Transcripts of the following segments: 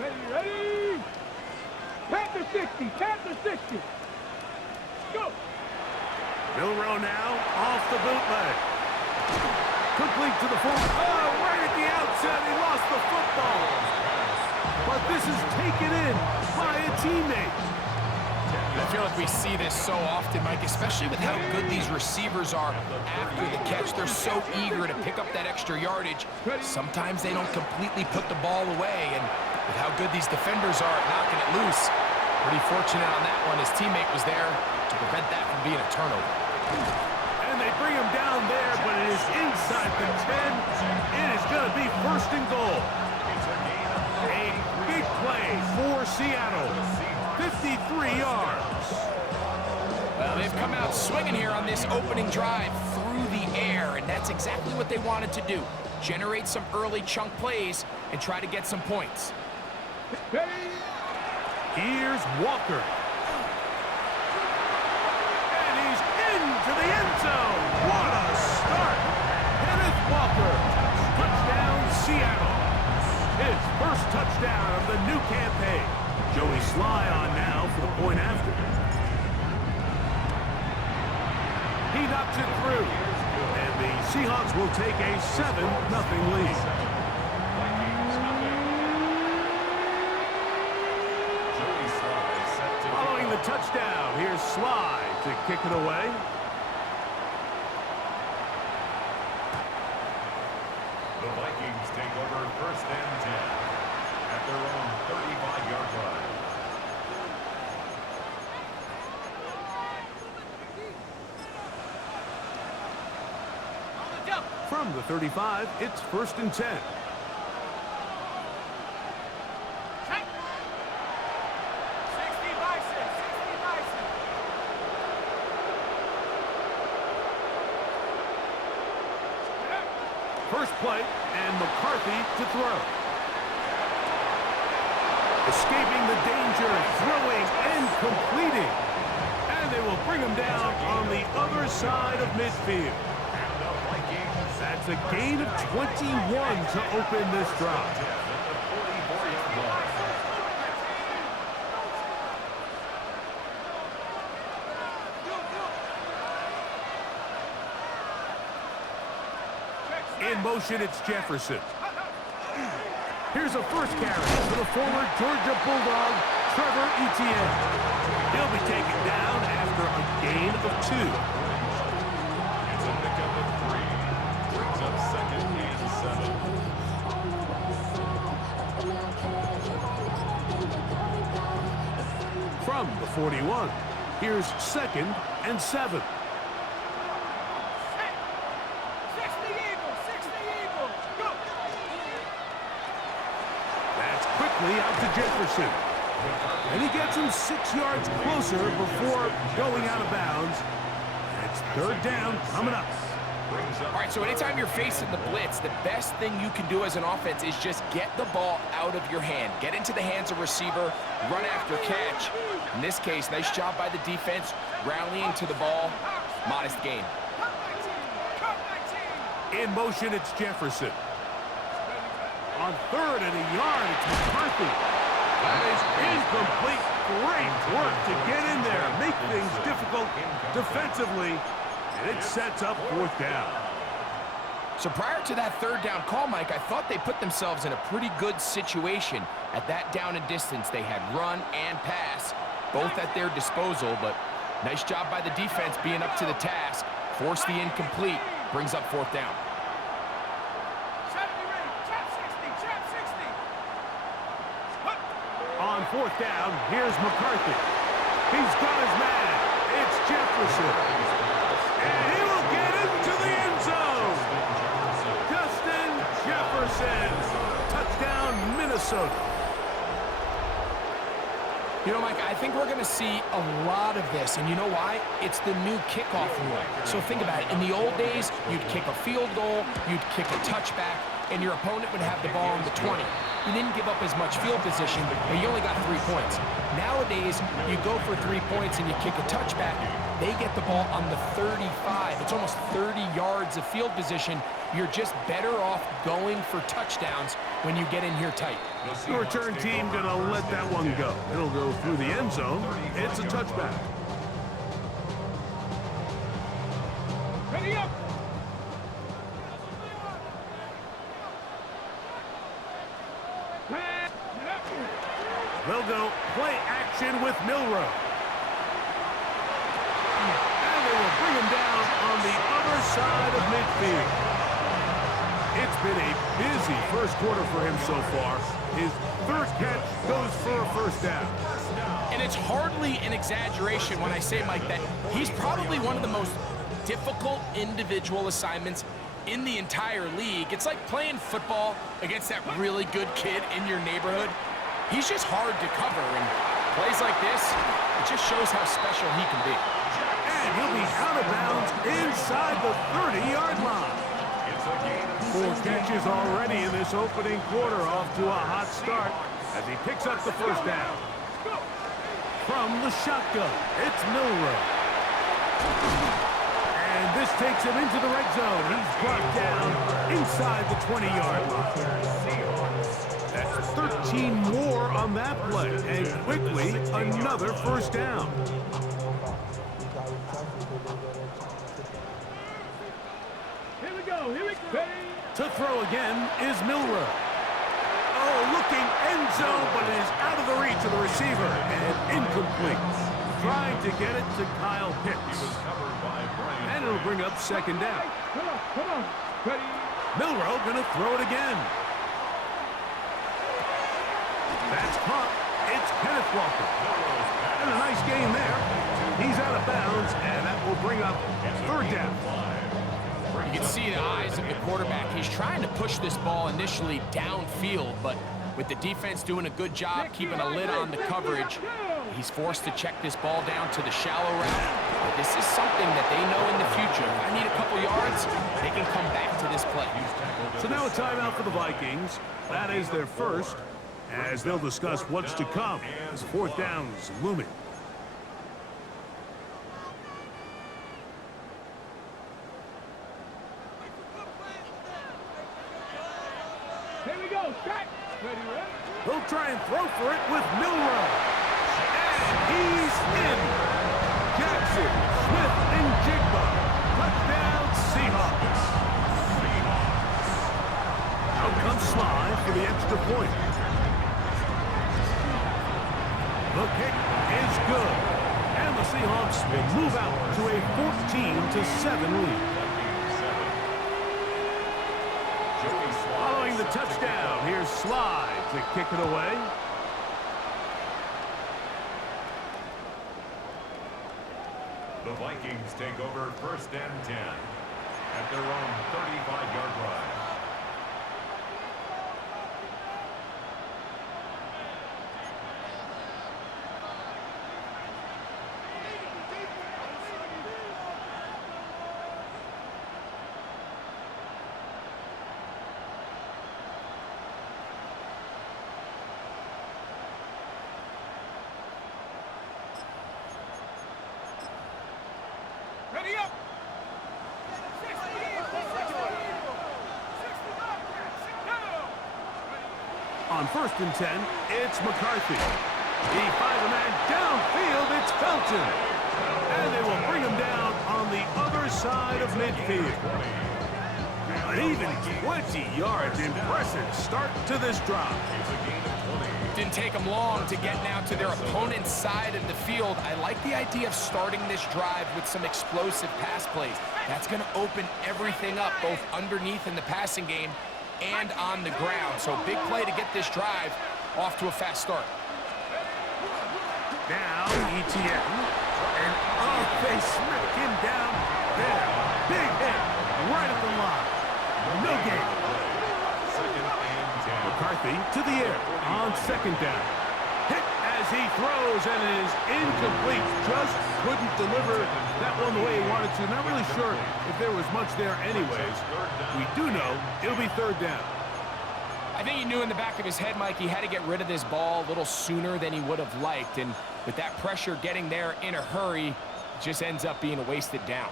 Ready. Panther 60, Panther 60. Go. Milrow now off the bootleg. Complete to the forward. Oh, right at the outset, he lost the football. But this is taken in by a teammate. I feel like we see this so often, Mike, especially with how good these receivers are after the catch. They're so eager to pick up that extra yardage. Sometimes they don't completely put the ball away, and with how good these defenders are at knocking it loose, pretty fortunate on that one. His teammate was there to prevent that from being a turnover. And they bring him down there, but it is inside the 10. It is going to be first and goal. A big play for Seattle. 53 yards. Well, they've come out swinging here on this opening drive through the air, and that's exactly what they wanted to do. Generate some early chunk plays and try to get some points. Here's Walker. And he's into the end zone. What a start. Kenneth Walker. Touchdown, Seattle. His first touchdown of the new campaign. Joey Sly on now for the point after. He knocks it through. And the Seahawks will take a 7-0 lead. Following the touchdown, here's Sly to kick it away. The Vikings take over first and 10 at their own 35-yard line. From the 35, it's first and 10. First play, and McCarthy to throw. Escaping the danger, throwing and completing. And they will bring him down on the other side of midfield. That's a gain of 21 to open this drive. In motion, it's Jefferson. Here's a first carry for the former Georgia Bulldog, Trevor Etienne. He'll be taken down after a gain of 2. It's a pickup of 3. Brings up second and 7. From the 41, here's second and 7. Out to Jefferson. And he gets him 6 yards closer before going out of bounds. It's third down coming up. All right, so anytime you're facing the blitz, the best thing you can do as an offense is just get the ball out of your hand. Get into the hands of receiver, run after catch. In this case, nice job by the defense, rallying to the ball. Modest gain. In motion, it's Jefferson. On third and a yard, it's McCarthy. That is incomplete. Great work to get in there, make things difficult defensively, and it sets up fourth down. So prior to that third down call, Mike, I thought they put themselves in a pretty good situation. At that down and distance, they had run and pass, both at their disposal, but nice job by the defense being up to the task. Force the incomplete, brings up fourth down. On fourth down, here's McCarthy. He's got his man. It's Jefferson. And he will get into the end zone. Justin Jefferson. Touchdown, Minnesota. You know, Mike, I think we're going to see a lot of this, and you know why? It's the new kickoff rule. So think about it. In the old days, you'd kick a field goal, you'd kick a touchback, and your opponent would have the ball on the 20. you didn't give up as much field position, but you only got 3 points. Nowadays, you go for 3 points and you kick a touchback, they get the ball on the 35. It's almost 30 yards of field position. You're just better off going for touchdowns when you get in here tight. The return team gonna let that one go. It'll go through the end zone. It's a touchback. Ready up. They'll go play action with Milroe. And they will bring him down on the other side of midfield. It's been a busy first quarter for him so far. His third catch goes for a first down. And it's hardly an exaggeration when I say, Mike, that he's probably one of the most difficult individual assignments in the entire league. It's like playing football against that really good kid in your neighborhood. He's just hard to cover, and plays like this, it just shows how special he can be. And he'll be out of bounds inside the 30-yard line. 4 catches already in this opening quarter, off to a hot start as he picks up the first down. From the shotgun, it's Milroe. And this takes him into the red zone. He's brought down inside the 20-yard line. That's 13 more on that play, and quickly another first down. Here we go. Here we go. To throw again is Milroe. Oh, looking end zone, but it is out of the reach of the receiver and incomplete. Trying to get it to Kyle Pitts. And it'll bring up second down. Come on. Ready. Milroe gonna throw it again. That's caught. It's Kenneth Walker. And a nice gain there. He's out of bounds, and that will bring up third down. You can see the eyes of the quarterback. He's trying to push this ball initially downfield, but with the defense doing a good job keeping a lid on the coverage, he's forced to check this ball down to the shallow route. But this is something that they know in the future. If I need a couple yards, they can come back to this play. So now a timeout for the Vikings. That is their first, as they'll discuss what's to come as fourth down's looming. Here we go. Strike. Ready, ready. He'll try and throw for it with Milroe. And he's in. Jackson, Smith, and Jigba. Touchdown, Seahawks. Out comes Sly for the extra point. The kick is good. And the Seahawks will move out to a 14-7 lead. Following the touchdown, here's Sly to kick it away. The Vikings take over first and 10 at their own 35-yard line. Ready up. On first and 10, it's McCarthy. He finds a man downfield, it's Felton. And they will bring him down on the other side of midfield. An even 20 yards. Impressive start to this drive. Didn't take them long to get now to their opponent's side of the field. I like the idea of starting this drive with some explosive pass plays. That's going to open everything up, both underneath in the passing game and on the ground. So big play to get this drive off to a fast start. Now ETN. And oh, they smack him down there. Big hit right at the line. No gain. McCarthy to the air on second down. Hit as he throws, and it is incomplete. Just couldn't deliver that one the way he wanted to. Not really sure if there was much there anyways. We do know it'll be third down. I I think he knew in the back of his head, Mike, he had to get rid of this ball a little sooner than he would have liked. And with that pressure getting there in a hurry, it just ends up being a wasted down.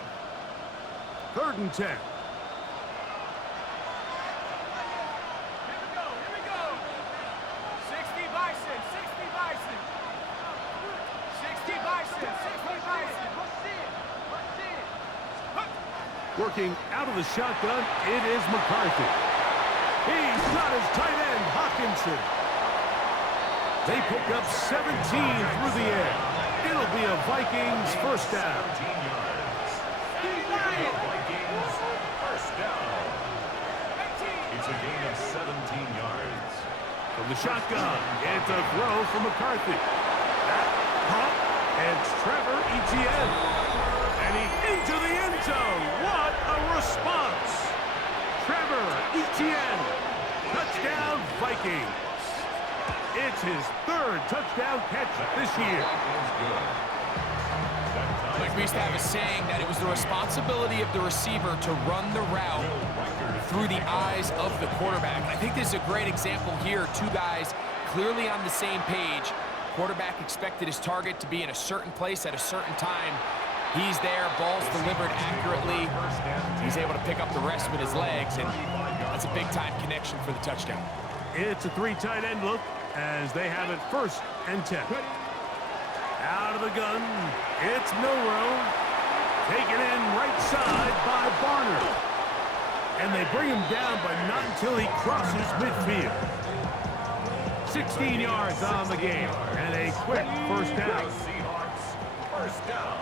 3rd and 10. Working out of the shotgun, it is McCarthy. He's got his tight end, Hawkinson. They pick up 17 through the air. It'll be a Vikings first down. Vikings first down. It's a gain of 17 yards. From the shotgun, it's a throw from McCarthy. Pop, and it's Trevor Etienne. And he's into the end zone. What a response. Trevor Etienne. Touchdown, Vikings. It's his 3rd touchdown catch this year. Like we used to have a saying that it was the responsibility of the receiver to run the route through the eyes of the quarterback. I think this is a great example here. 2 guys clearly on the same page. Quarterback expected his target to be in a certain place at a certain time. He's there, ball's delivered accurately. He's able to pick up the rest with his legs, and that's a big-time connection for the touchdown. It's a 3 tight end look as they have it 1st and 10. Out of the gun, it's Milrow. Taken in right side by Barner. And they bring him down, but not until he crosses midfield. 16 yards on the game, and a quick first down. Seahawks first down.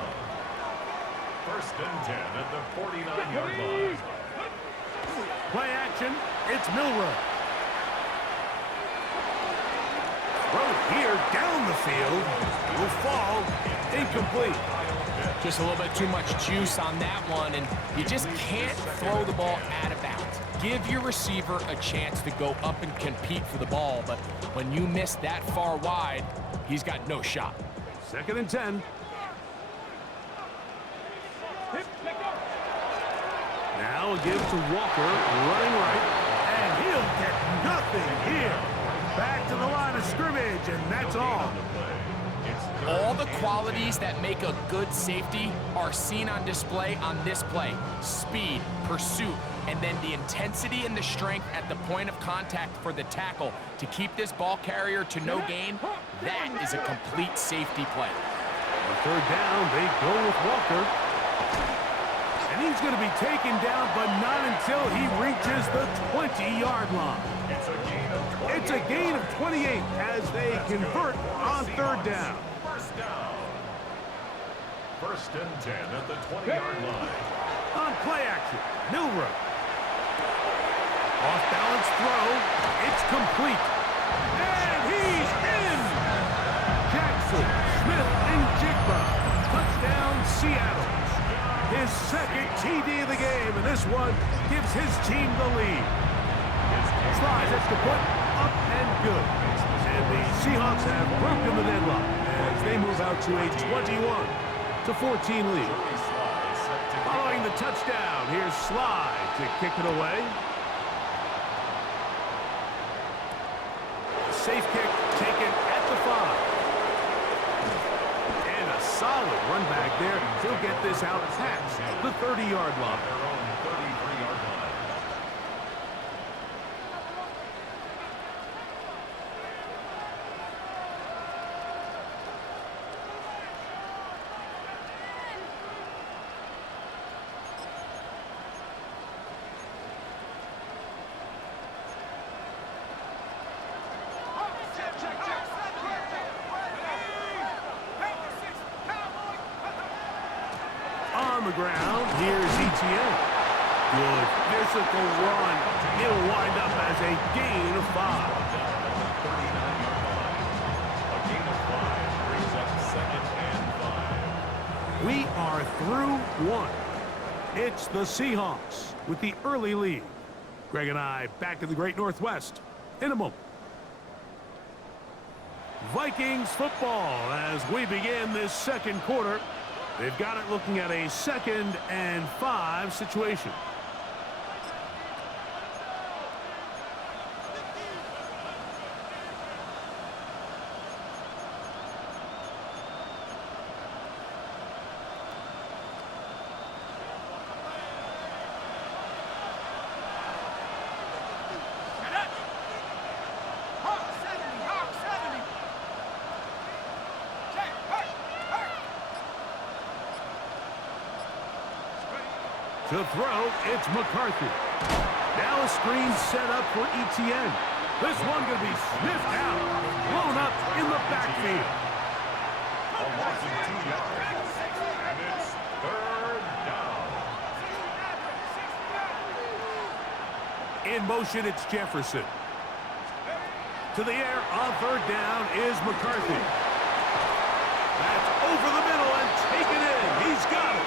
1st and 10 at the 49-yard line. Play action, it's Milrow. Throw here down the field. Will fall incomplete. Just a little bit too much juice on that one, and you just can't throw the ball out of bounds. Give your receiver a chance to go up and compete for the ball, but when you miss that far wide, he's got no shot. 2nd and 10. Now a give to Walker, running right, and he'll get nothing here. Back to the line of scrimmage, and that's all. All the qualities that make a good safety are seen on display on this play. Speed, pursuit, and then the intensity and the strength at the point of contact for the tackle to keep this ball carrier to no gain. That is a complete safety play. On 3rd down, they go with Walker. And he's going to be taken down, but not until he reaches the 20-yard line. It's a gain of 28 as they convert on 3rd down. First down. 1st and 10 at the 20-yard line. On play action, Milrow. Off-balance throw. It's complete. And he's in! Jackson, Smith, and Jigba. Touchdown, Seattle. His 2nd TD of the game, and this one gives his team the lead. Slides extra point, up and good. And the Seahawks have broken the deadlock as they move out to a 21-14 lead. Following the touchdown, here's Sly to kick it away. Safe kick taken at the 5. And a solid run back there. He'll get this out past the 30-yard line. Their own 33-yard line. On the ground, here's Etienne. Good physical run. It'll wind up as a gain of 5. 39-yard line. A gain of 5 brings up 2nd and 5. We are through 1. It's the Seahawks with the early lead. Greg and I back in the Great Northwest in a moment. Vikings football as we begin this 2nd quarter. They've got it looking at a 2nd and 5 situation. To throw, it's McCarthy. Now a screen set up for ETN. This one going to be sniffed out, blown up in the backfield. A loss of 2 yards. And it's third down. In motion, it's Jefferson. To the air on third down is McCarthy. That's over the middle and taken in. He's got it.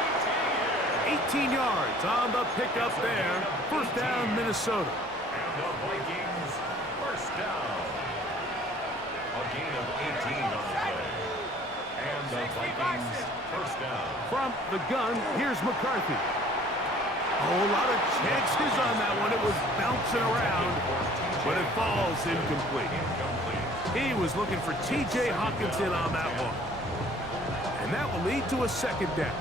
18 yards on the pickup there. First down, Minnesota. And the Vikings first down. A gain of 18 on the play. And the Vikings first down. From the gun, here's McCarthy. A whole lot of chances on that one. It was bouncing around, but it falls incomplete. He was looking for T.J. Hawkinson on that one. And that will lead to a second down.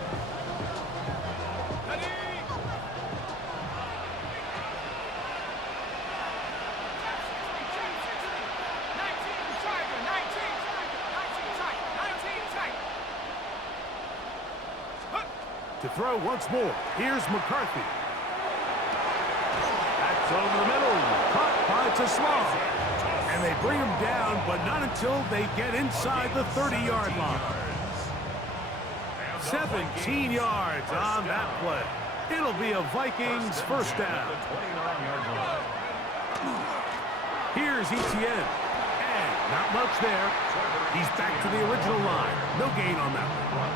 To throw once more, here's McCarthy. That's over the middle, caught by Tasman. And they bring him down, but not until they get inside the 30-yard line. 17 yards on that play. It'll be a Vikings first down. Here's ETN. And not much there. He's back to the original line. No gain on that one.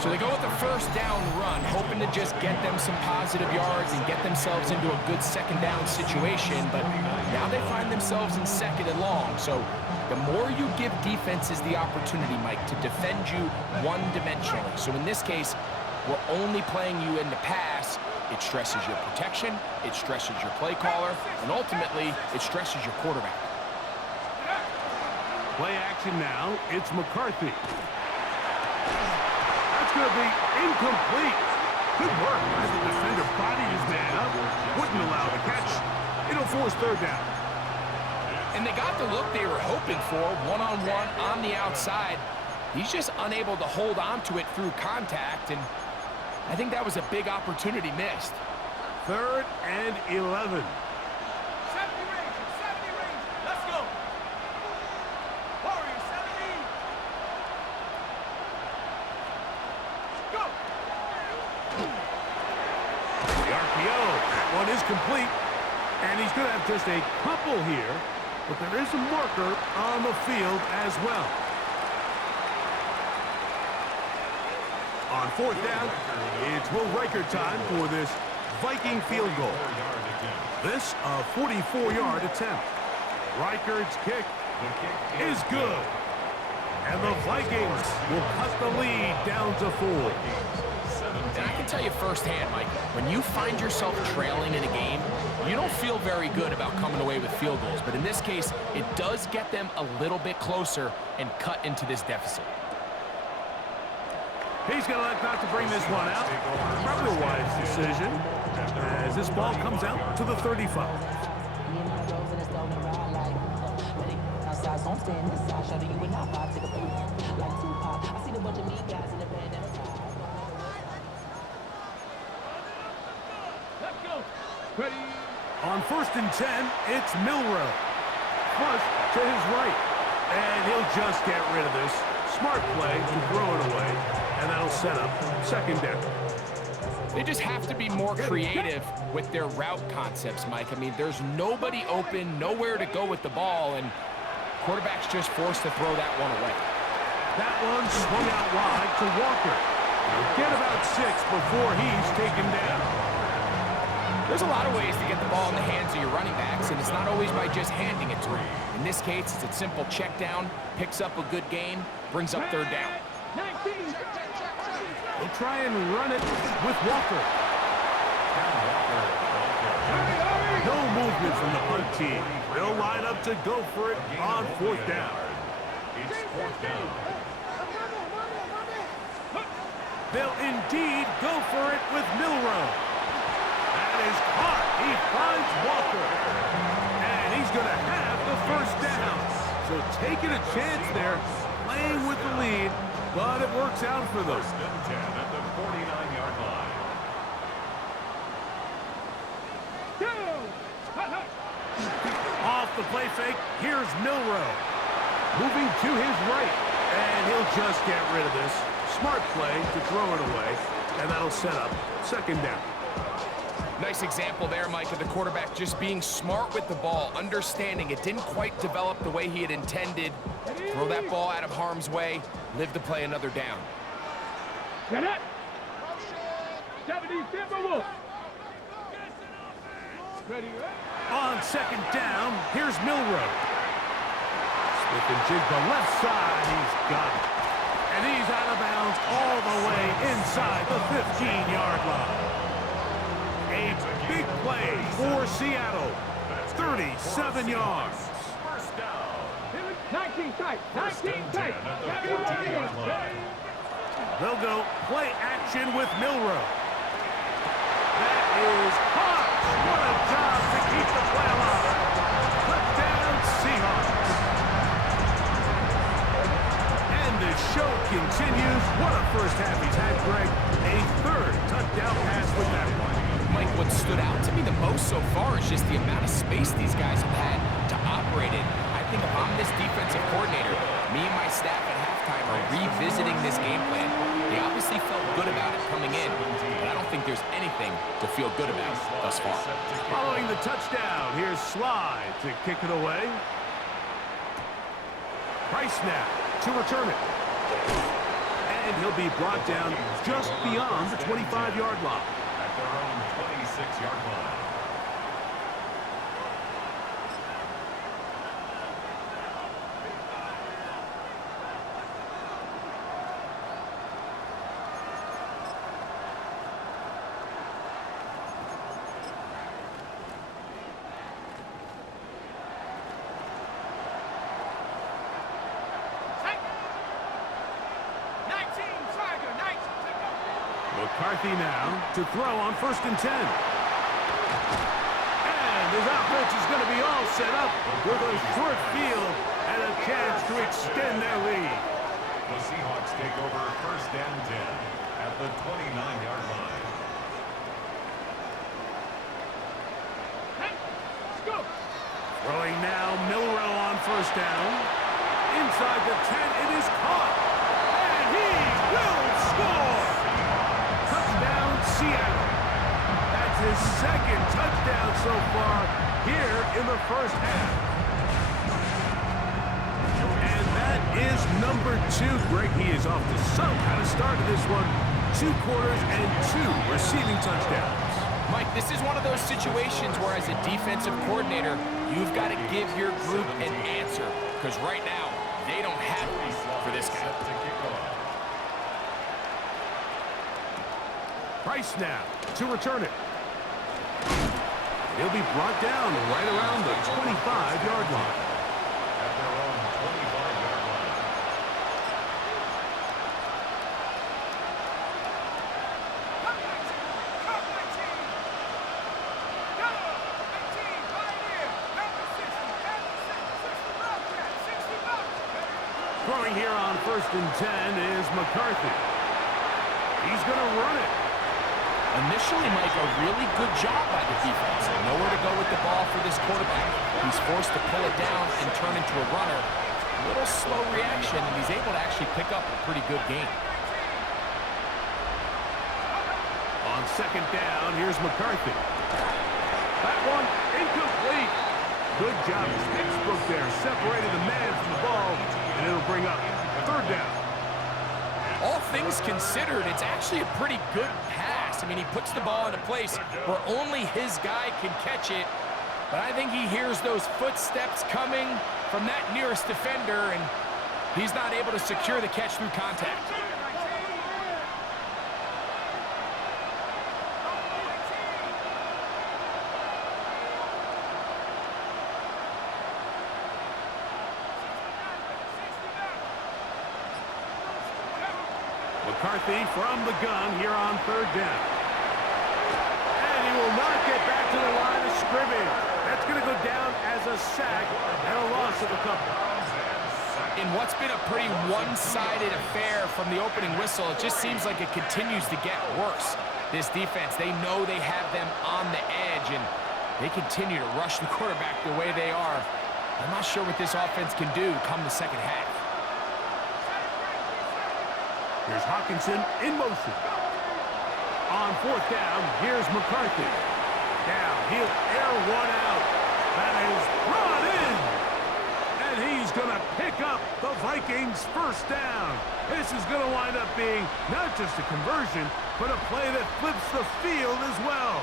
So they go with the first down run, hoping to just get them some positive yards and get themselves into a good second down situation, but now they find themselves in second and long. So the more you give defenses the opportunity, Mike, to defend you one-dimensionally. So in this case, we're only playing you in the pass. It stresses your protection, it stresses your play caller, and ultimately, it stresses your quarterback. Play action now, it's McCarthy. That's going to be incomplete. Good work as the defender bodied his man up. Wouldn't allow the catch. It'll force third down. And they got the look they were hoping for, one-on-one on the outside. He's just unable to hold on to it through contact, and I think that was a big opportunity missed. 3rd and 11. 70 range, 70 range. Let's go. Warriors, 70. Go. The RPO, that one is complete. And he's going to have just a couple here, but there is a marker on the field as well. On 4th down, it's Will Riker time for this Viking field goal. This a 44-yard attempt. Riker's kick is good. And the Vikings will cut the lead down to 4. And I can tell you firsthand, Mike, when you find yourself trailing in a game, you don't feel very good about coming away with field goals. But in this case, it does get them a little bit closer and cut into this deficit. He's going to let not to bring this one out. Probably a wise decision as this ball comes out to the 35. Let's go. Ready. On 1st and 10, it's Milrow. Flush to his right. And he'll just get rid of this. Smart play to throw it away. And that'll set up second down. They just have to be more creative with their route concepts, Mike. I mean, there's nobody open, nowhere to go with the ball, and quarterback's just forced to throw that one away. That one swung out wide to Walker. He'll get about 6 before he's taken down. There's a lot of ways to get the ball in the hands of your running backs, and it's not always by just handing it to them. In this case, it's a simple check down, picks up a good gain, brings up third down. 19. They'll try and run it with Walker. No movement from the punt team. They'll line up to go for it on 4th down. It's 4th down. They'll indeed go for it with Milrow. That is caught. He finds Walker. And he's going to have the first down. So taking a chance there, playing with the lead, but it works out for them. 1st and 10 at the 49-yard line. Off the play fake, here's Milrow. Moving to his right, and he'll just get rid of this. Smart play to throw it away, and that'll set up second down. Nice example there, Mike, of the quarterback just being smart with the ball, understanding it didn't quite develop the way he had intended. Throw that ball out of harm's way, live to play another down. Get it. 77 Wolf. Ready, On second down, here's Milrow. Smith and Jigba left side, he's got it. And he's out of bounds all the way inside the 15-yard line. A big play for Seattle. 37 yards. First down. 19 tight. 19 tight. They'll go play action with Milrow. That is caught. What a job to keep the play alive. Touchdown, Seahawks. And the show continues. What a first half he's had, Greg. A third touchdown pass with that one. Mike, what stood out to me the most so far is just the amount of space these guys have had to operate in. I think if I'm this defensive coordinator, me and my staff at halftime are revisiting this game plan. They obviously felt good about it coming in, but I don't think there's anything to feel good about thus far. Following the touchdown, here's Slide to kick it away. Price now to return it. And he'll be brought down just beyond the 25-yard line. At their own 26-yard line. McCarthy now to throw on 1st and 10. And his offense is going to be all set up with a short field and a chance to extend their lead. The Seahawks take over 1st and 10 at the 29-yard line. Throwing now, Milrow on 1st down. Inside the 10, it is caught. And he will score! Touchdown, Seattle. That's his second touchdown so far here in the first half. And that is number 2. Greg, he is off to some kind of start to this one. 2 quarters and 2 receiving touchdowns. Mike, this is one of those situations where as a defensive coordinator, you've got to give your group an answer. Because right now, they don't have it for this guy. Price now to return it. He'll be brought down right around the 25-yard line. At their own 25-yard line. Throwing here on 1st and 10 is McCarthy. He's going to run it. Initially, Mike, a really good job by the defense. Nowhere to go with the ball for this quarterback. He's forced to pull it down and turn into a runner. A little slow reaction, and he's able to actually pick up a pretty good game. On 2nd down, here's McCarthy. That one incomplete. Good job. Textbook there. Separated the man from the ball, and it'll bring up 3rd down. All things considered, it's actually a pretty good pass. I mean, he puts the ball in a place where only his guy can catch it. But I think he hears those footsteps coming from that nearest defender, and he's not able to secure the catch through contact. McCarthy from the gun here on 3rd down. And he will not get back to the line of scrimmage. That's going to go down as a sack and a loss of a couple. In what's been a pretty one-sided affair from the opening whistle, it just seems like it continues to get worse. This defense, they know they have them on the edge, and They continue to rush the quarterback the way they are. I'm not sure what this offense can do come the second half. Here's Hawkinson in motion. On fourth down, here's McCarthy. Now he'll air one out. That is brought in. And he's going to pick up the Vikings' first down. This is going to wind up being not just a conversion, but a play that flips the field as well.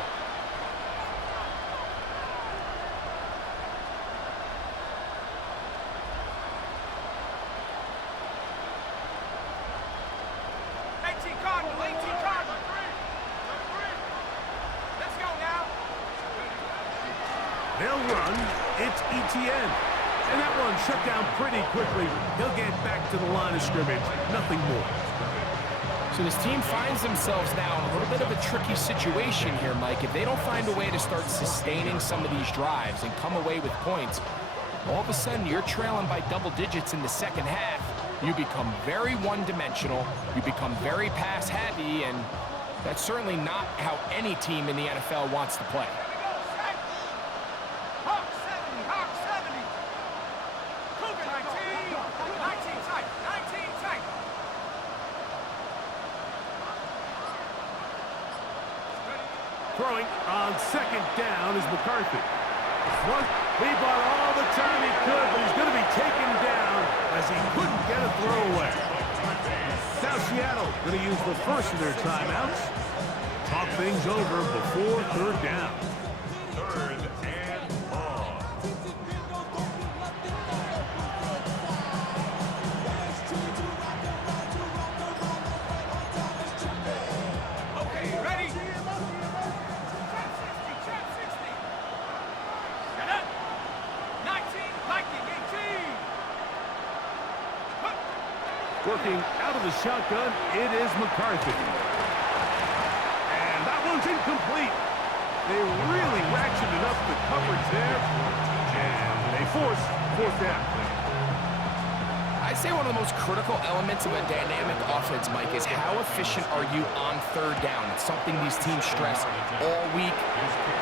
They'll run. It's ETN. And that one shut down pretty quickly. He'll get back to the line of scrimmage. Nothing more. So this team finds themselves now in a little bit of a tricky situation here, Mike. If they don't find a way to start sustaining some of these drives and come away with points, all of a sudden you're trailing by double digits in the second half. You become very one-dimensional. You become very pass-heavy, and that's certainly not how any team in the NFL wants to play. Throwing on second down is McCarthy. He bought all the time he could, but he's going to be taken down as he couldn't get a throw away. Now Seattle going to use the first of their timeouts. Talk things over before third down. Third and long. Okay, ready? Working out of the shotgun, it is McCarthy. And that one's incomplete. They really ratcheted up the coverage there. And they force fourth down. I'd say one of the most critical elements of a dynamic offense, Mike, is how efficient are you on third down? It's something these teams stress all week.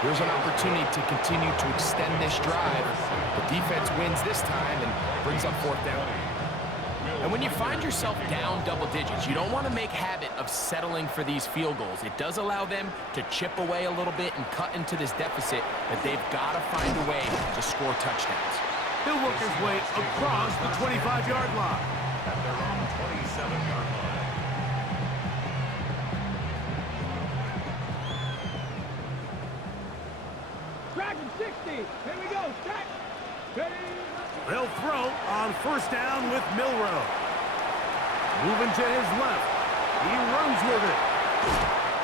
There's an opportunity to continue to extend this drive. The defense wins this time and brings up fourth down. And when you find yourself down double digits, you don't want to make habit of settling for these field goals. It does allow them to chip away a little bit and cut into this deficit, but they've got to find a way to score touchdowns. He'll work his way across the 25-yard line. At their own 27-yard line. Dragon 60. Here we go. Set. Ready. They'll throw on first down with Milrow. Moving to his left. He runs with it.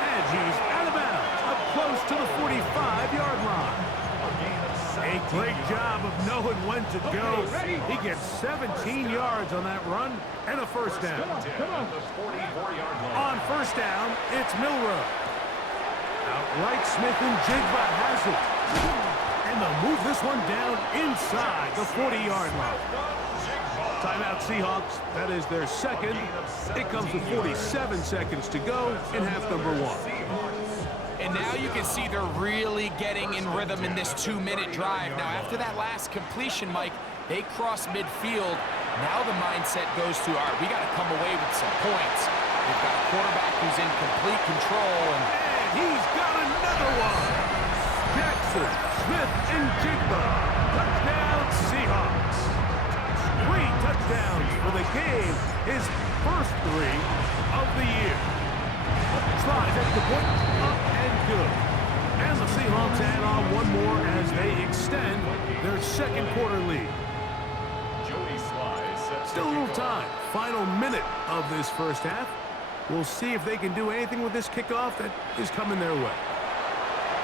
And he's out of bounds, up close to the 45-yard line. A great job of knowing when to go. He gets 17 yards on that run and a first down. Come on. On first down, it's Milrow. Outright Smith and Jigba has it. And they'll move this one down inside the 40-yard line. Timeout Seahawks. That is their second. It comes with 47 seconds to go in half number one. And now you can see they're really getting in rhythm in this 2-minute drive. Now, after that last completion, Mike, they cross midfield. Now the mindset goes to, all right, we got to come away with some points. We've got a quarterback who's in complete control. And he's got another one. Jackson, Smith, and Jigba. Touchdown, Seahawks. 3 touchdowns for the game. His first 3 of the year. Slides at the point, up and good. And the Seahawks add on one more as they extend their second quarter lead. Still a little time. Final minute of this first half. We'll see if they can do anything with this kickoff that is coming their way.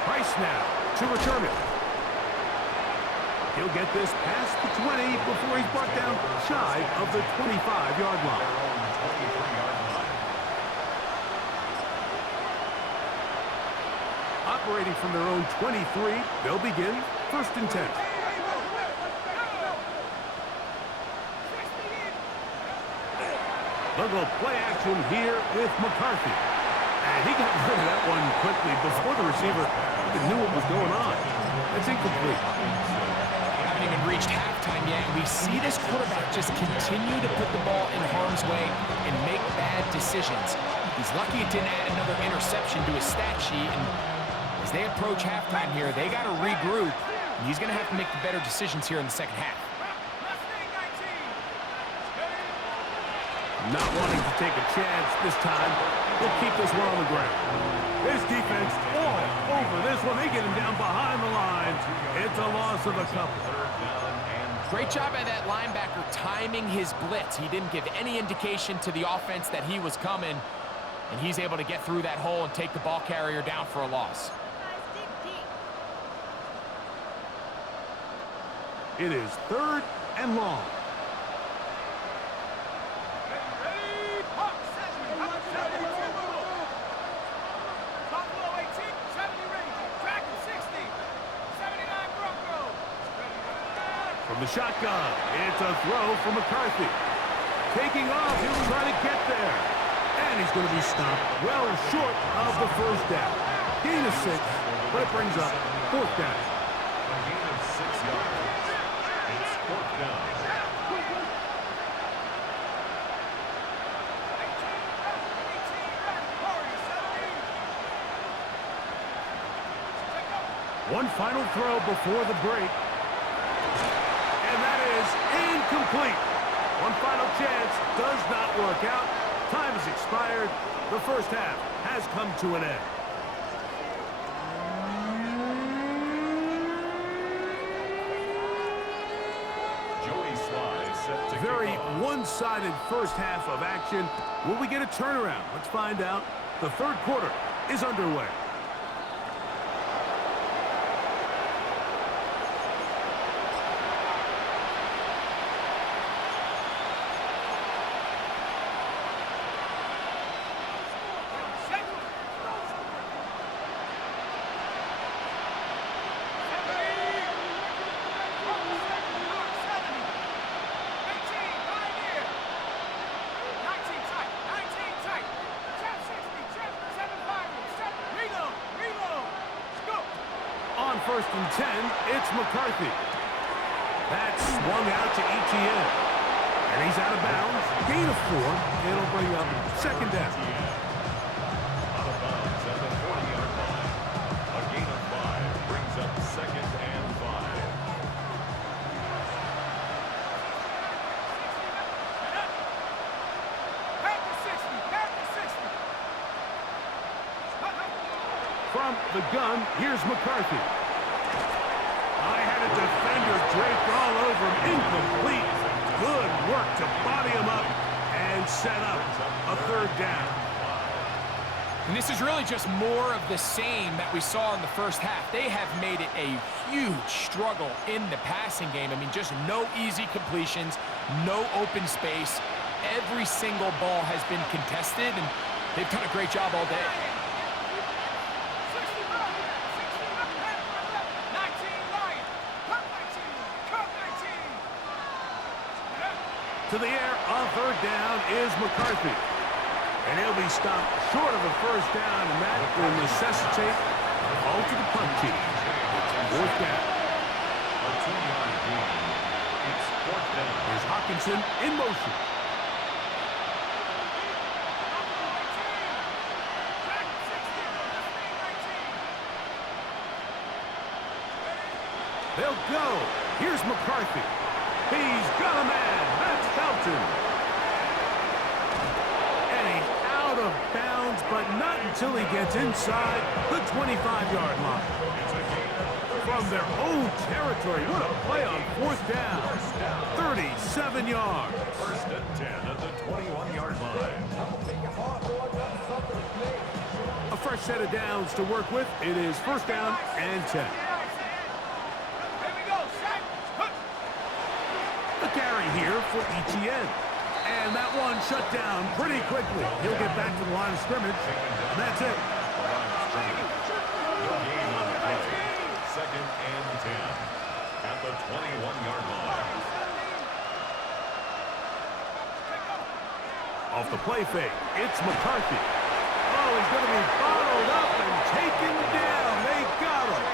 Price now to return it. He'll get this past the 20 before he's brought down shy of the 25-yard line. Operating from their own 23, they'll begin first and 10. They'll go play action here with McCarthy. And he got rid of that one quickly before the receiver even knew what was going on. That's incomplete. Haven't even reached halftime yet, and we see this quarterback just continue to put the ball in harm's way and make bad decisions. He's lucky it didn't add another interception to his stat sheet, and as they approach halftime here, they got to regroup, and he's going to have to make the better decisions here in the second half. Not wanting to take a chance this time, he'll keep this one on the ground. His defense all over this one. They get him down behind the lines. It's a loss of a couple. Great job by that linebacker timing his blitz. He didn't give any indication to the offense that he was coming, and he's able to get through that hole and take the ball carrier down for a loss. It is 3rd and long. From the shotgun, it's a throw for McCarthy. Taking off, he'll try to get there. And he's going to be stopped well short of the first down. Gain of 6, but it brings up 4th down. A gain of 6 yards. It's 4th down. One final throw before the break. And that is incomplete. One final chance does not work out. Time has expired. The first half has come to an end. Very one-sided first half of action. Will we get a turnaround? Let's find out. The 3rd quarter is underway. On 1st and 10, it's McCarthy. That's swung out to Etienne. And he's out of bounds. Gain of 4. It'll bring up 2nd down. Out of bounds at the 40-yard line. A gain of 5 brings up 2nd and 5. From the gun, here's McCarthy. I had a defender draped all over him. Incomplete. Good work to body him up and set up a 3rd down. And this is really just more of the same that we saw in the first half. They have made it a huge struggle in the passing game. I mean, just no easy completions, no open space. Every single ball has been contested, and they've done a great job all day. To the air on 3rd down is McCarthy. And he'll be stopped short of a 1st down, and that will necessitate a call to the punt team. It's 4th down. A 2-yard gain. It's 4th down. Here's Hawkinson in motion. They'll go. Here's McCarthy. He's got a man. That's Felton. And he's out of bounds, but not until he gets inside the 25-yard line. From their own territory. What a play on 4th down. 37 yards. 1st and 10 at the 21-yard line. A fresh set of downs to work with. It is 1st down and 10. A carry here for Etienne. And that one shut down pretty quickly. He'll get back to the line of scrimmage. And that's it. No gain on the play. 2nd and 10 at the 21-yard line. Off the play fake, it's McCarthy. Oh, he's going to be bottled up and taken down. They got him.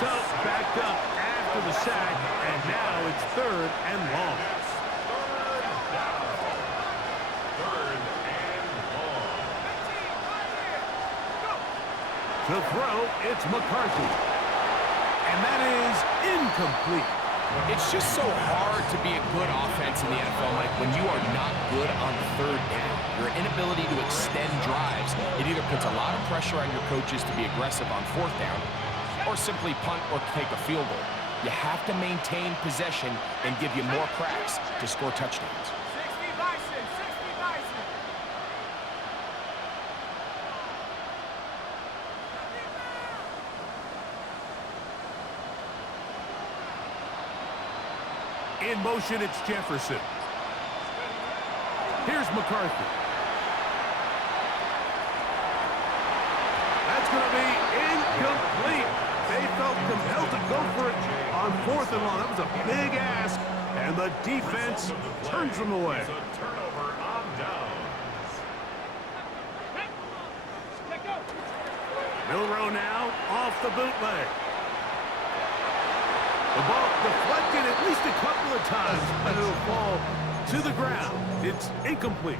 So, backed up after the sack, and now it's 3rd and long. To throw, it's McCarthy. And that is incomplete. It's just so hard to be a good offense in the NFL, Mike, when you are not good on 3rd down. Your inability to extend drives, it either puts a lot of pressure on your coaches to be aggressive on 4th down, or simply punt or take a field goal. You have to maintain possession and give you more cracks to score touchdowns. 60 Bison, 60 Bison. In motion, it's Jefferson. Here's McCarthy. That's going to be incomplete. They felt compelled to go for it on 4th and long. That was a big ask, and the defense turns them away. It's a turnover on downs. Milroe now off the bootleg. The ball deflected at least a couple of times, but it'll fall to the ground. It's incomplete.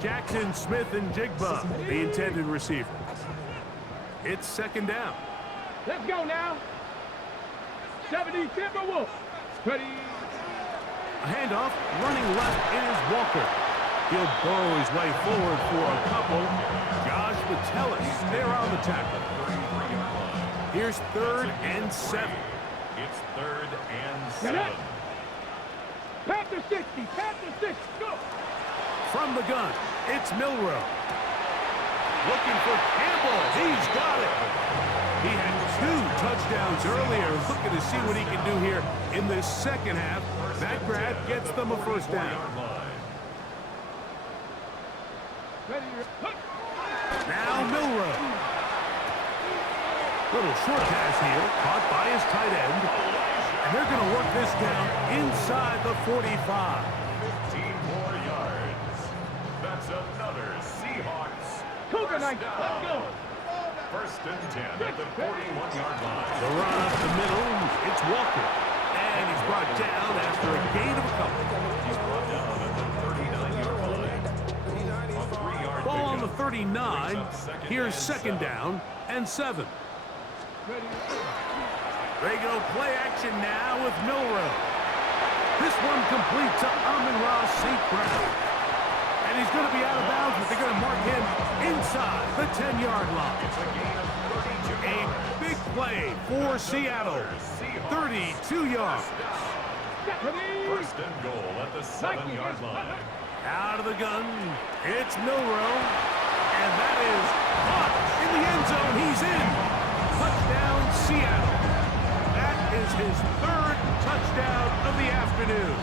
Jackson, Smith, and Jigba, the intended receiver. It's 2nd down. Let's go now. 70 Timberwolves. Ready. A handoff, running left is Walker. He'll burrow his way forward for a couple. Josh Metellus, there on the tackle. Here's 3rd and 7. It's 3rd and 7. Panther 60, Panther 60, go. From the gun, it's Milroe. Looking for Campbell. He's got it. He had 2 touchdowns earlier. Looking to see what he can do here in this 2nd half. That grab gets them a 1st down. Ready. Now Milroe. Little short pass here, caught by his tight end. And they're going to work this down inside the 45. 15 more yards. That's another Seahawks. Cougar Knights, let's go. 1st and 10 at the 41-yard line. The run up the middle, it's Walker. And he's brought down after a gain of a couple. He's brought down at the 39-yard line. A 3-yard Ball on the pickup. 39. Here's 2nd down and 7. They go play action now with Milroe. This one complete to Amon-Ra St. Brown. And he's going to be out of bounds, but they're going to mark him inside the 10-yard line. It's a gain of 32 yards. A big play for Seattle. 32 yards. 1st and goal at the 7-yard line. Out of the gun, it's Milroe. And that is caught in the end zone. He's in. Touchdown, Seattle. That is his 3rd touchdown of the afternoon.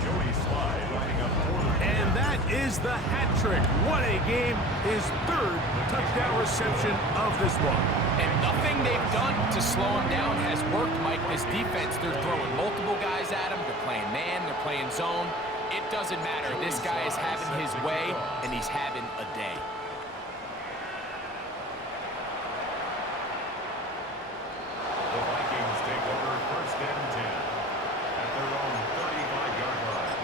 Joey Slye looking up order. And that is the hat trick. What a game. His 3rd touchdown reception of this one. And nothing they've done to slow him down has worked, Mike. This defense, they're throwing multiple guys at him. They're playing man, they're playing zone. It doesn't matter. This guy is having his way, and he's having a day. The Vikings take over 1st and 10 at their own 35-yard line.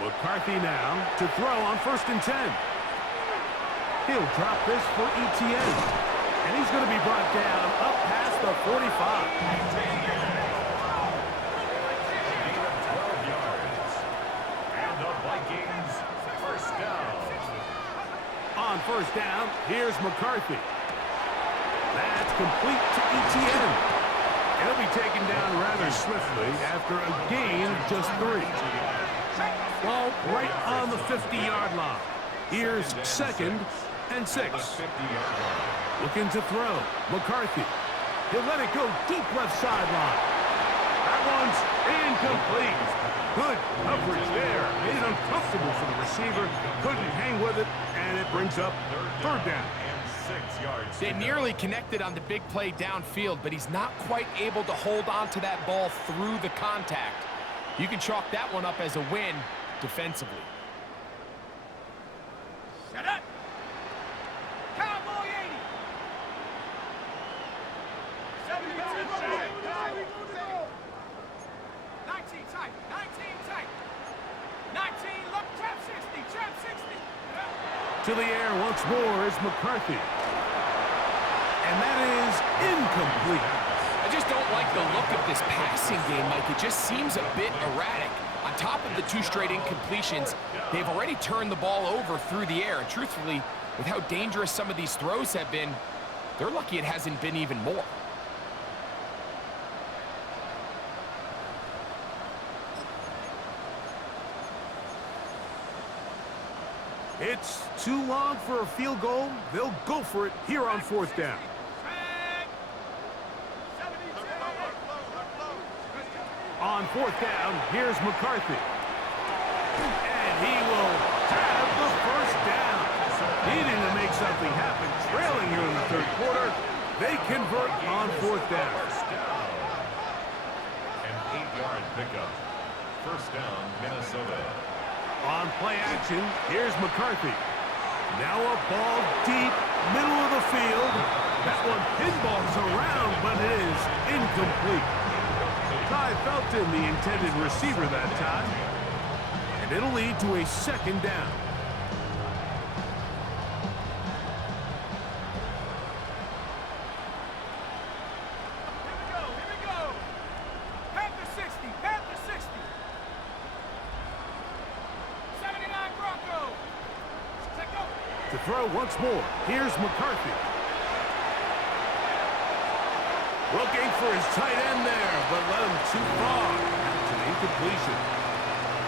McCarthy now to throw on 1st and 10. He'll drop this for ETN. And he's going to be brought down up past the 45. Gain of 12 yards. And the Vikings 1st down. On 1st down, here's McCarthy. That's complete to ETN. He'll be taken down rather swiftly after a gain of just 3. Ball right on the 50-yard line. Here's 2nd and 6. 50-yard line. Looking to throw. McCarthy. He'll let it go deep left sideline. That one's incomplete. Good coverage there. Made it uncomfortable for the receiver. Couldn't hang with it, and it brings up 3rd down. And yards. They nearly connected on the big play downfield, but he's not quite able to hold on to that ball through the contact. You can chalk that one up as a win defensively. Shut up. Cowboy 80. 72. 19 tight. 19 tight. 19. Look, trap 60. Trap 60. To the air once more is McCarthy. And that is incomplete. I just don't like the look of this passing game, Mike. It just seems a bit erratic. On top of the 2 straight incompletions, they've already turned the ball over through the air. And truthfully, with how dangerous some of these throws have been, they're lucky it hasn't been even more. It's too long for a field goal. They'll go for it here on 4th down. On 4th down, here's McCarthy. And he will have the 1st down. Needing to make something happen, trailing here in the 3rd quarter. They convert on 4th down. An 8-yard pickup. 1st down, Minnesota. On play action, here's McCarthy. Now a ball deep, middle of the field. That one pinballs around, but it is incomplete. Ty Felton, the intended receiver that time. And it'll lead to a 2nd down. Here we go. Panther 60. Panther 60. 79 Broncos. Let's go. To throw once more, here's McCarthy. Looking for his tight end there, but led him too far. It's an incompletion.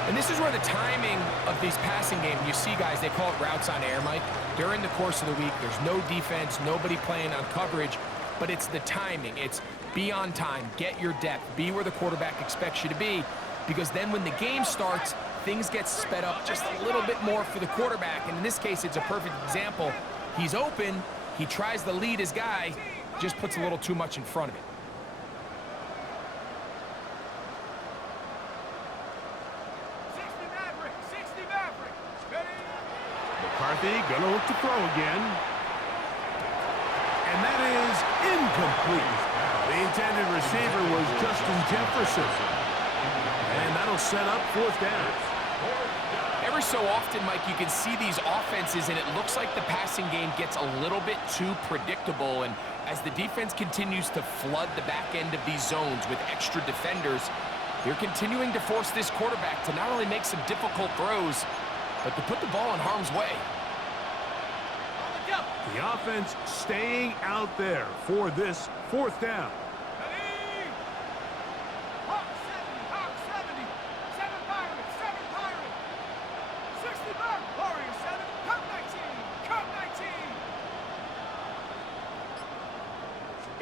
And this is where the timing of these passing games, you see guys, they call it routes on air, Mike. During the course of the week, there's no defense, nobody playing on coverage, but it's the timing. It's be on time, get your depth, be where the quarterback expects you to be, because then when the game starts, things get sped up just a little bit more for the quarterback. And in this case, it's a perfect example. He's open, he tries to lead his guy, just puts a little too much in front of it. 60 Maverick. 60 Maverick. Ready? McCarthy gonna look to throw again. And that is incomplete. The intended receiver was Justin Jefferson. And that'll set up 4th down. Every so often, Mike, you can see these offenses, and it looks like the passing game gets a little bit too predictable. And as the defense continues to flood the back end of these zones with extra defenders, they're continuing to force this quarterback to not only make some difficult throws, but to put the ball in harm's way. The offense staying out there for this 4th down. Ready? Hawk 70. Hawk 70. 7 Pirates. 7 Pirates. 60 Bird. Warrior 7. Cup 19. Cup 19.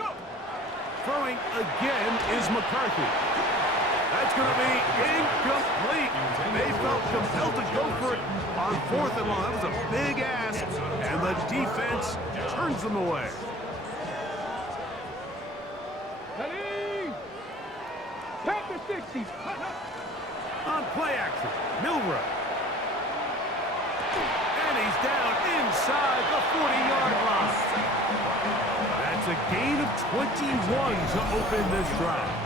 Go. Throwing again is McCarthy. That's going to be incomplete. They felt compelled to go for it on 4th and long. That was a big ask, and the defense turns them away. Ready? Panther 60. On play action, Milrow. And he's down inside the 40-yard line. That's a gain of 21 to open this drive.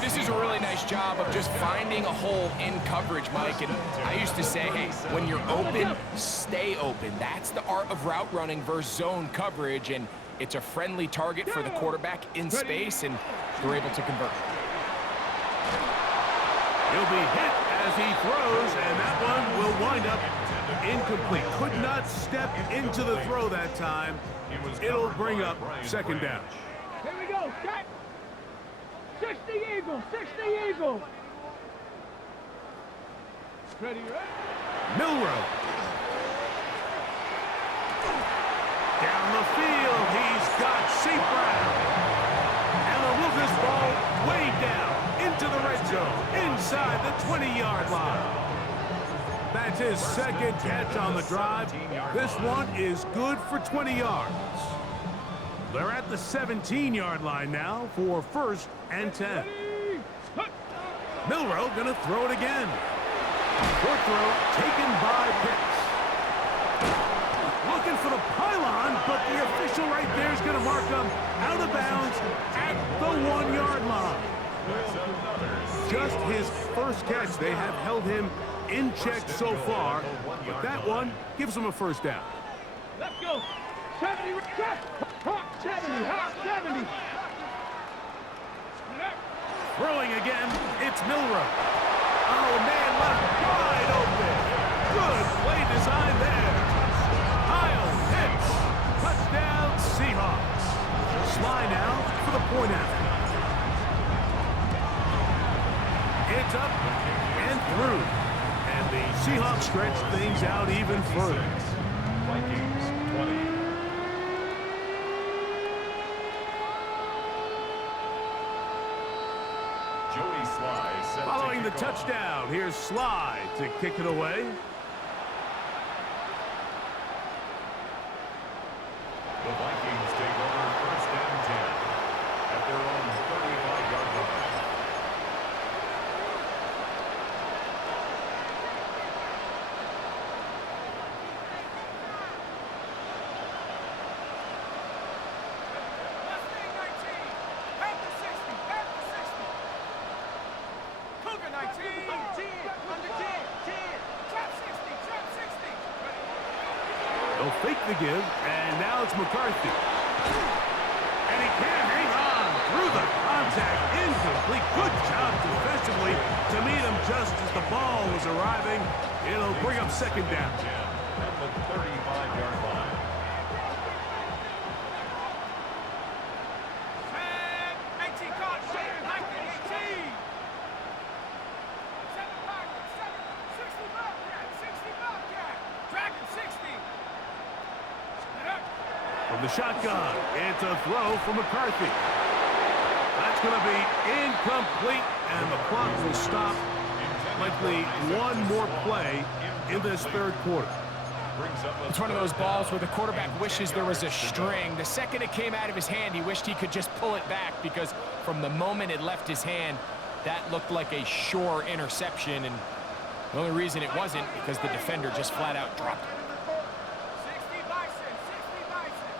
This is a really nice job of just finding a hole in coverage, Mike. And I used to say, hey, when you're open, stay open. That's the art of route running versus zone coverage. And it's a friendly target for the quarterback in space, and they're able to convert. He'll be hit as he throws, and that one will wind up incomplete. Could not step into the throw that time. It'll bring up 2nd down. Here we go. Set. 60 Eagle. 60 Eagle. Ready, ready? Milrow. Down the field, he's got St. Brown. And they'll move this ball way down into the red zone, inside the 20-yard line. That's his second catch on the drive. This one is good for 20 yards. They're at the 17-yard line now for 1st and 10. Milroe going to throw it again. Short throw taken by Pitts. Looking for the pylon, but the official right there is going to mark him out of bounds at the 1-yard line. Just his first catch. They have held him in check so far, but that one gives him a first down. Let's go. 70, Hawk 70, Hawk 70. Throwing again, it's Milroe. Oh, man, left wide open. Good play design there. Kyle Pitts. Touchdown, Seahawks. Sly now for the point after. It's up and through. And the Seahawks stretch things out even further. Vikings 20. Jody Sly set Following to the kick off. touchdown, here's Sly to kick it away. The Vikings take over 1st and 10 at their own 35-yard line. Mustang 19. Back to 60. Back to 60. Cougar 19. 10. Under 10. 10. Trap 60. Trap 60. They'll fake the give, and now it's McCarthy. And he can't hang on through the contact. Incomplete. Good job defensively to meet him just as the ball was arriving. It'll bring up 2nd down. At the 35-yard line. And 18 caught. 19, 18. 7 Pirates. 60 Bobcat. 60 Bobcat. Dragon 60. From the shotgun, it's a throw from McCarthy. That's going to be incomplete, and the clock will stop. Likely one more play in this 3rd quarter. It's one of those balls where the quarterback wishes there was a string. The second it came out of his hand, he wished he could just pull it back, because from the moment it left his hand, that looked like a sure interception, and the only reason it wasn't because the defender just flat out dropped it. 60 Bison. 60 Bison.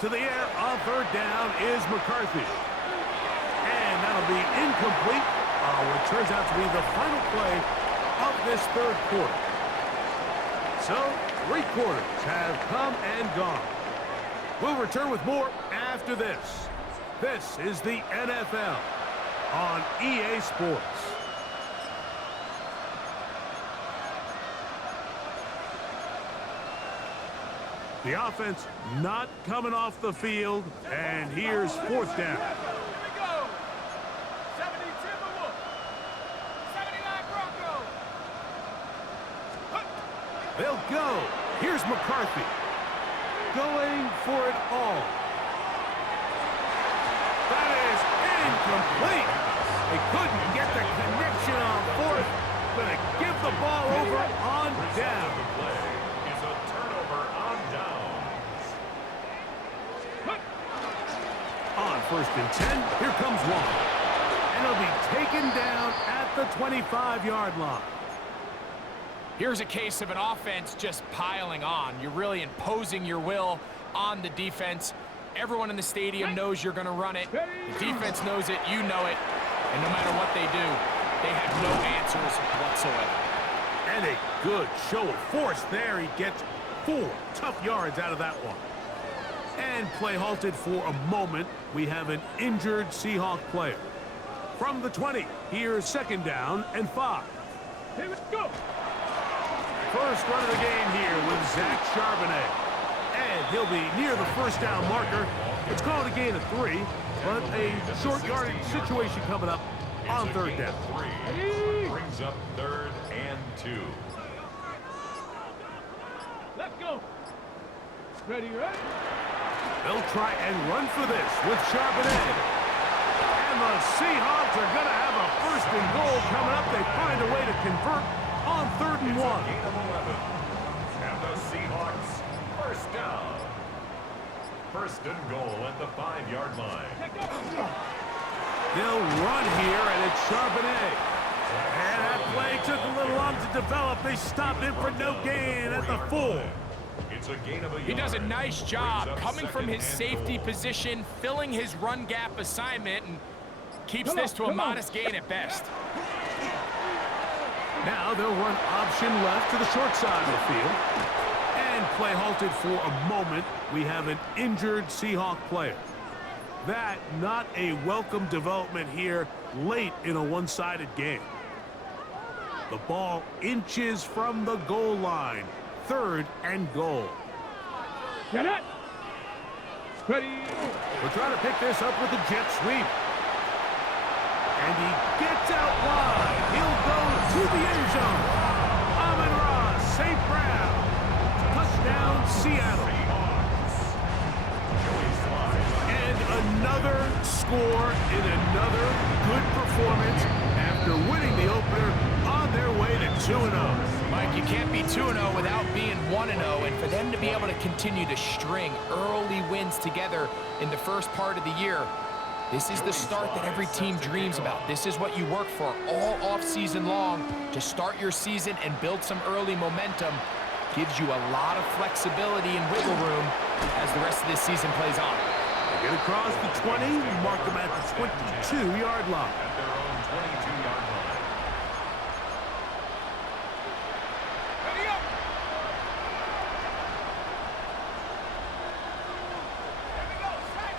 To the air on 3rd down is McCarthy. And that'll be incomplete. What turns out to be the final play of this 3rd quarter. So, 3 quarters have come and gone. We'll return with more after this. This is the NFL on EA Sports. The offense not coming off the field, and here's 4th down. Here we go. 70 Timberwolves. 79 Broncos. They'll go. Here's McCarthy. Going for it all. That is incomplete. They couldn't get the connection on 4th. Gonna give the ball over on down. The play is a turnover on downs. On 1st and 10, here comes one. And he'll be taken down at the 25-yard line. Here's a case of an offense just piling on. You're really imposing your will on the defense. Everyone in the stadium knows you're going to run it. The defense knows it, you know it. And no matter what they do, they have no answers whatsoever. And a good show of force there. He gets 4 tough yards out of that one. And play halted for a moment. We have an injured Seahawk player. From the 20, here's 2nd down and 5. Here we go. First run of the game here with Zach Charbonnet. And he'll be near the 1st down marker. It's called a gain of 3, but a short yardage situation coming up on 3rd down. 3 brings up 3rd and 2. Let's go. Ready, ready? They'll try and run for this with Charbonnet. And the Seahawks are going to have a 1st and goal coming up. They find a way to convert on 3rd and 1. Gain of 11. And the Seahawks first down. First and goal at the 5-yard line. They'll run here, and it's Charbonnet. And that play took a little long to develop. They stopped it for no gain at the 4. It's a gain of a yard. He does a nice job coming from his safety position, filling his run gap assignment, and keeps this to a modest gain at best. Now they'll run option left to the short side of the field. And play halted for a moment. We have an injured Seahawk player. That not a welcome development here late in a one-sided game. The ball inches from the goal line. 3rd and goal. Get it. Ready. We're trying to pick this up with a jet sweep. And he gets out wide. He'll go to the end zone. Amon-Ra St. Brown. Touchdown, Seattle. And another score in another good performance after winning the opener on their way to 2-0. Mike, you can't be 2-0 without being 1-0, and for them to be able to continue to string early wins together in the first part of the year, this is the start that every team dreams about. This is what you work for all off-season long to start your season and build some early momentum. Gives you a lot of flexibility and wiggle room as the rest of this season plays on. Get across the 20, mark them at the 22-yard line. At their own 22-yard line. Ready up. Here we go. Set.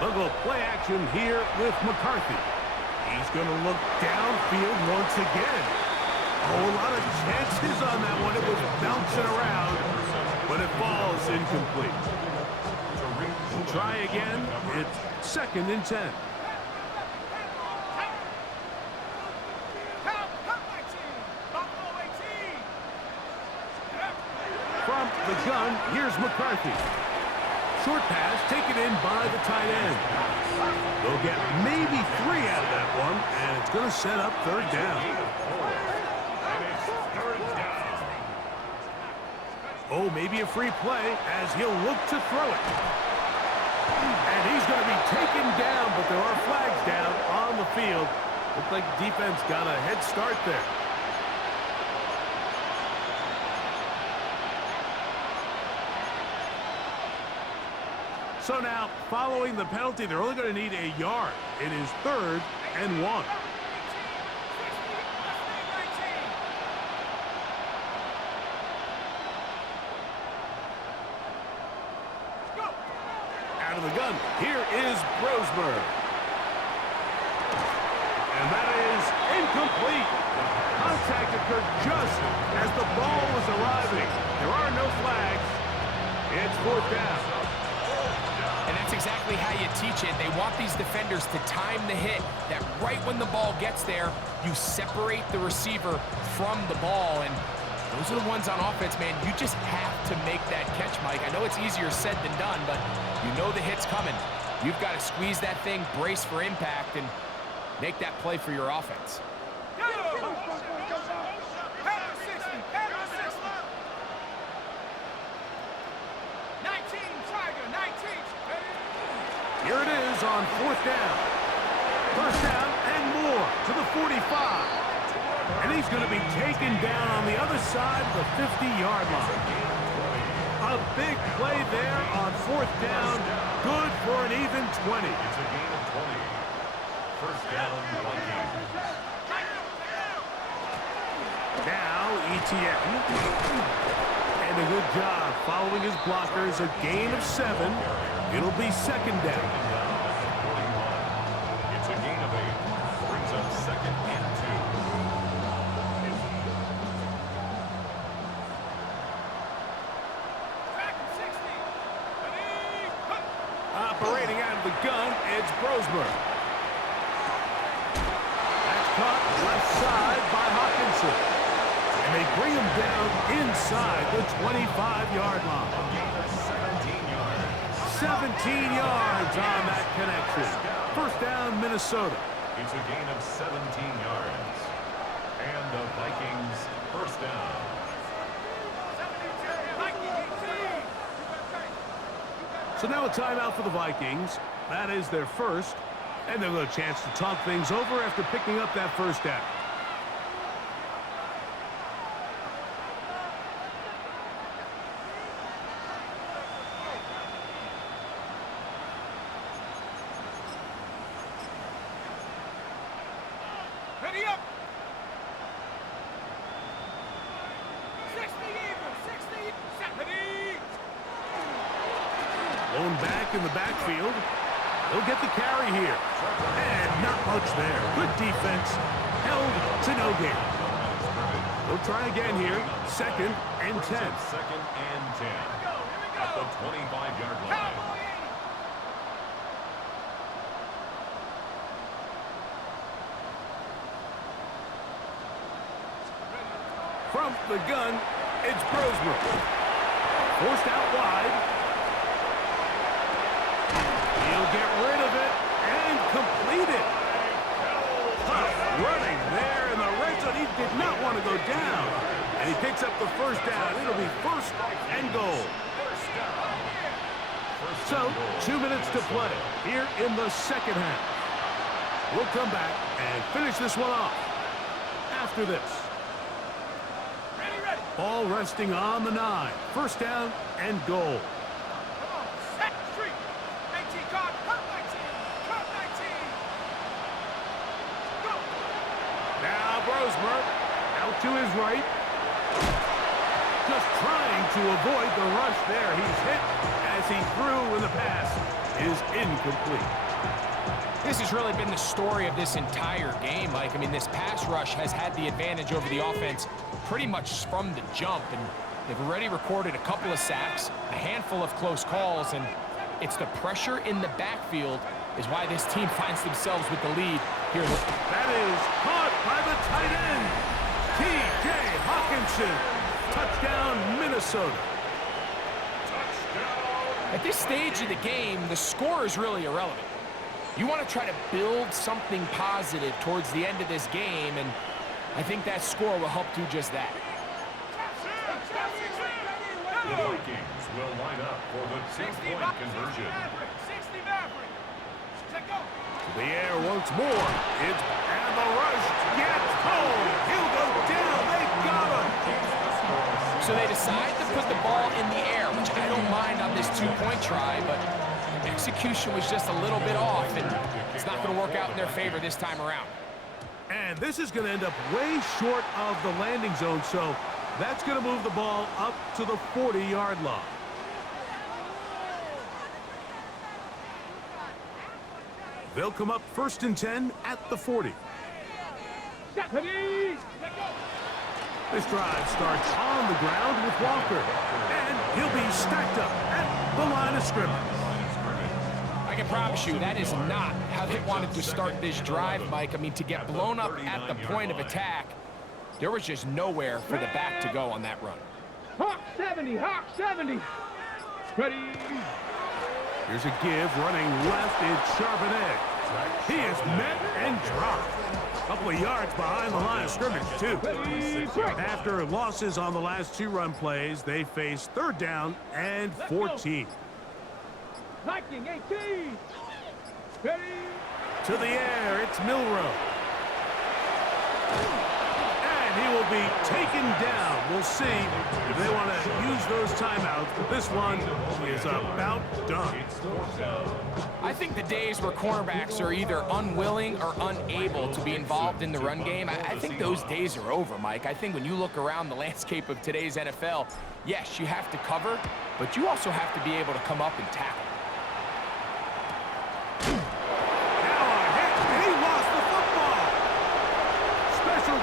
They'll go play action here with McCarthy. He's going to look downfield once again. Oh, a lot of chances on that one. It was bouncing around, but it falls incomplete. Try again. It's 2nd and 10. From the gun, here's McCarthy. Short pass taken in by the tight end. They'll get maybe 3 out of that one, and it's going to set up 3rd down. Oh, maybe a free play as he'll look to throw it. And he's going to be taken down, but there are flags down on the field. Looks like the defense got a head start there. So now, following the penalty, they're only going to need a yard. It is 3rd and 1. Out of the gun, here is Brosberg. And that is incomplete. Contact occurred just as the ball was arriving. There are no flags. It's 4th down. And that's exactly how you teach it. They want these defenders to time the hit, that right when the ball gets there, you separate the receiver from the ball. And those are the ones on offense, man. You just have to make that catch, Mike. I know it's easier said than done, but you know the hit's coming. You've got to squeeze that thing, brace for impact, and make that play for your offense. Here it is on 4th down. 1st down and more to the 45. And he's going to be taken down on the other side of the 50-yard line. A big play there on 4th down. Good for an even 20. It's a gain of 20. First down, Vikings. Now ETN. And a good job following his blockers. A gain of 7. It'll be 2nd down. It's a gain of 8. Brings up 2nd and 2. Operating out of the gun, it's Brosberg. That's caught left side by Hawkinson. And they bring him down inside the 25-yard line. 17 yards on that connection. 1st down, Minnesota. It's a gain of 17 yards. And the Vikings first down. So now a timeout for the Vikings. That is their first. And they'll get a chance to talk things over after picking up that first down. Ready up. 60 even. 60. 70. Blown back in the backfield. He'll get the carry here. And not much there. Good defense. Held to no gain. He'll try again here. 2nd and 10. 2nd and 10. At the 25-yard line. From the gun, it's Brosmer. Forced out wide. He'll get rid of it and complete it. Tough running there in the red zone. He did not want to go down. And he picks up the first down. It'll be 1st and goal. So, 2 minutes to play here in the 2nd half. We'll come back and finish this one off after this. Ball resting on the 9. 1st down and goal. Come on, set, street. 18 card, cut 19. Cut 19. Go. Now Brosmer out to his right. Just trying to avoid the rush there. He's hit as he threw, and the pass is incomplete. This has really been the story of this entire game, Mike. I mean, this pass rush has had the advantage over the offense pretty much from the jump, and they've already recorded a couple of sacks, a handful of close calls, and it's the pressure in the backfield is why this team finds themselves with the lead here. That is caught by the tight end, T.J. Hawkinson. Touchdown, Minnesota. At this stage of the game, the score is really irrelevant. You want to try to build something positive towards the end of this game, and I think that score will help do just that. The Vikings will line up for the 2-point conversion. 60 Maverick. Let go. To the air once more. And the rush gets home. He'll go down. They got him. So they decide to put the ball in the air, which I don't mind on this 2-point try, but execution was just a little bit off, and it's not going to work out in their favor this time around. And this is going to end up way short of the landing zone, so that's going to move the ball up to the 40-yard line. They'll come up 1st and 10 at the 40. This drive starts on the ground with Walker, and he'll be stacked up at the line of scrimmage. I can promise you that is not how they wanted to start this drive, Mike. I mean, to get blown up at the point of attack, there was just nowhere for the back to go on that run. Hawk 70, Hawk 70. Ready. Here's a give running left. It's Charbonnet. He is met and dropped. A couple of yards behind the line of scrimmage, too. After losses on the last 2 run plays, they face 3rd down and 14. Viking 18. Ready. To the air, it's Milrow. And he will be taken down. We'll see if they want to use those timeouts, but this one is about done. I think the days where cornerbacks are either unwilling or unable to be involved in the run game, I think those days are over, Mike. I think when you look around the landscape of today's NFL, yes, you have to cover, but you also have to be able to come up and tackle.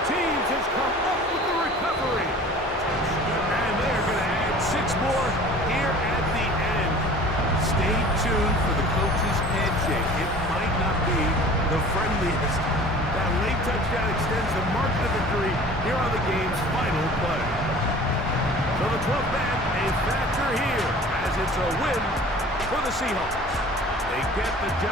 Teams has come up with the recovery. And they're going to add 6 more here at the end. Stay tuned for the coach's handshake. It might not be the friendliest. That late touchdown extends the margin of victory here on the game's final play. So the 12th man, a factor here, as it's a win for the Seahawks. They get the job.